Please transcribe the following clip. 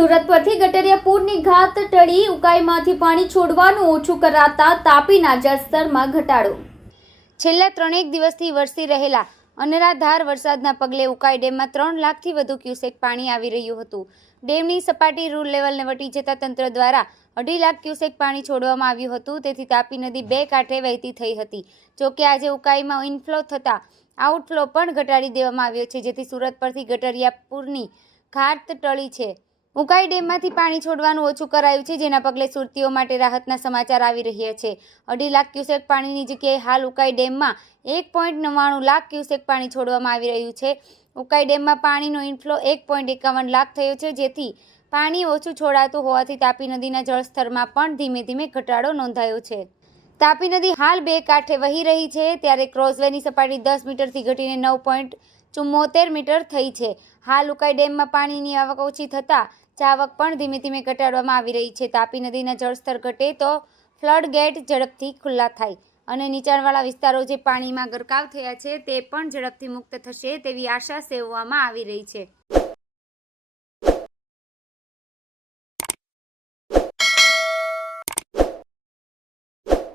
સુરત પરથી ગટરિયા પૂરની ઘાત ટળી ઉકાઈમાંથી પાણી છોડવાનું ઓછું કરાતા તાપીના જળસ્તરમાં ઘટાડો। છેલ્લા 3 દિવસથી વરસી રહેલા અનરાધાર વરસાદના પગલે ઉકાઈ ડેમમાં 3 લાખથી વધુ ક્યુસેક પાણી આવી રહ્યું હતું। ડેમની સપાટી રૂલ લેવલને વટી જતા તંત્ર દ્વારા 2.5 લાખ ક્યુસેક પાણી છોડવામાં આવ્યું હતું। તેથી તાપી નદી 2 કાંઠે વહેતી થઈ હતી। જોકે આજે ઉકાઈમાં ઇનફ્લો થતા આઉટફ્લો પણ ઘટાડી દેવામાં આવ્યો છે, જેથી સુરત પરથી ગટરિયા પૂરની ઘાત ટળી છે। ઉકાઈ ડેમમાંથી પાણી છોડવાનું ઓછું કરાયું છે, જેના પગલે સુરતીઓ માટે રાહતના સમાચાર આવી રહ્યા છે। 2.5 લાખ ક્યુસેક પાણીની જગ્યાએ હાલ ઉકાઈ ડેમમાં 1.99 લાખ ક્યુસેક પાણી છોડવામાં આવી રહ્યું છે। ઉકાઈ ડેમમાં પાણીનો ઇનફ્લો 1.51 લાખ થયો છે, જેથી પાણી ઓછું છોડાતું હોવાથી તાપી નદીના જળસ્તરમાં પણ ધીમે ધીમે ઘટાડો નોંધાયો છે। તાપી નદી હાલ 2 કાંઠે વહી રહી છે, ત્યારે ક્રોઝવેની સપાટી 10 મીટરથી ઘટીને 9.74 મીટર થઈ છે। હાલ ઉકાઈ ડેમમાં પાણીની આવક ઓછી થતાં આવક પણ ધીમે ધીમે ઘટાડવામાં આવી રહી છે। તાપી નદીના જળસ્તર ઘટે તો ફ્લડ ગેટ ઝડપથી ખુલ્લા થાય અને નીચાણવાળા વિસ્તારો જે પાણીમાં ગરકાવ થયા છે તે પણ ઝડપથી મુક્ત થશે તેવી આશા સેવવામાં આવી રહી છે।